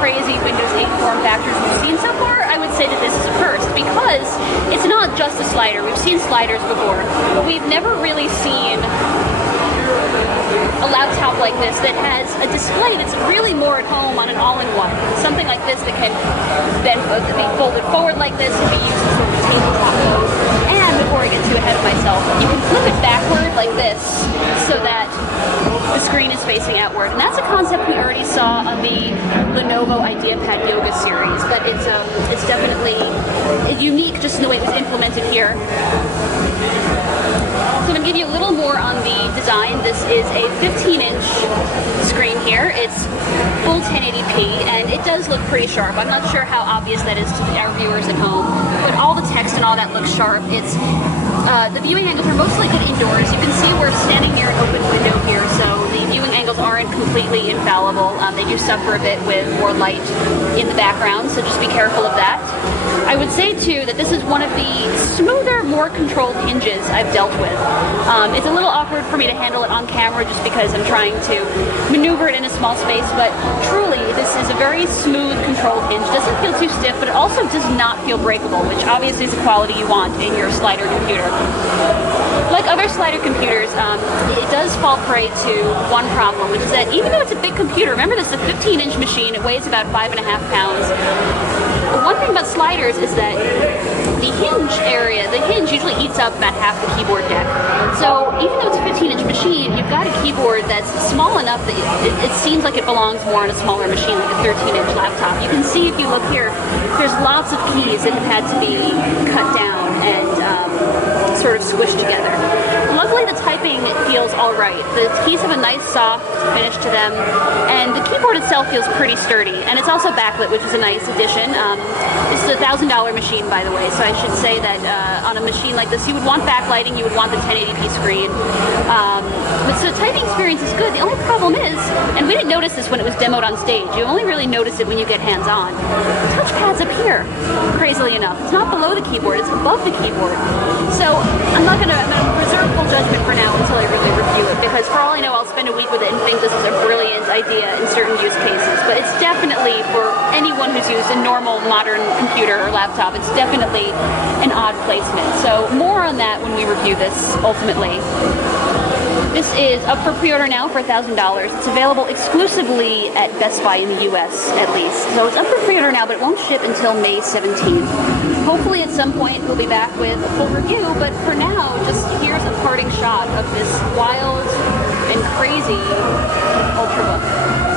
crazy Windows 8 form factors we've seen so far, I would say that this is a first, because it's not just a slider. We've seen sliders before, but we've never really seen a laptop like this that has a display that's really more at home on an all-in-one. Something like this that can then be folded forward like this and be used as sort of tabletop mode. And before I get too ahead of myself, you can flip it backward like this so that the screen is facing outward. And that's a concept we already saw on the Lenovo IdeaPad Yoga series, but it's definitely unique just in the way it was implemented here. So I'm going to give you a little more on the design. This is a 15-inch screen here. It's full 1080p, and it does look pretty sharp. I'm not sure how obvious that is to our viewers at home, but all the text and all that looks sharp. It's the viewing angles are mostly good indoors. You can see we're standing near an open window here, so the viewing angles aren't completely infallible. They do suffer a bit with more light in the background, so just be careful of that. I would say, too, that this is one of the smoother, more controlled hinges I've dealt with. It's a little awkward for me to handle it on camera just because I'm trying to maneuver it in a small space, but truly, this is a very smooth, controlled hinge. It doesn't feel too stiff, but it also does not feel breakable, which obviously is the quality you want in your slider computer. Like other slider computers, it does fall prey to one problem, which is that even though it's a big computer, remember this is a 15-inch machine, it weighs about 5.5 pounds. One thing about sliders is that the hinge usually eats up about half the keyboard deck. So even though it's a 15-inch machine, you've got a keyboard that's small enough that it seems like it belongs more on a smaller machine, like a 13-inch laptop. You can see if you look here, there's lots of keys that have had to be cut down and sort of squished together. Luckily, the typing feels all right. The keys have a nice soft finish to them, and the keyboard itself feels pretty sturdy. And it's also backlit, which is a nice addition. This is a $1,000 machine, by the way, so I should say that on a machine like this, you would want backlighting, you would want the 1080p screen. But so the typing experience is good. The only problem is, and we didn't notice this when it was demoed on stage, you only really notice it when you get hands-on. The touchpad's up here, crazily enough. It's not below the keyboard, it's above the keyboard. So I'm going to reserve full judgment for now until I really review it, because for all I know, I'll spend a week with it and think this is a brilliant idea in certain use cases. But it's definitely, for anyone who's used a normal modern computer or laptop, it's definitely an odd placement. So more on that when we review this ultimately. This is up for pre-order now for $1,000. It's available exclusively at Best Buy in the US, at least. So it's up for pre-order now, but it won't ship until May 17th. Hopefully at some point we'll be back with a full review, but for now, just here's a parting shot of this wild and crazy Ultrabook.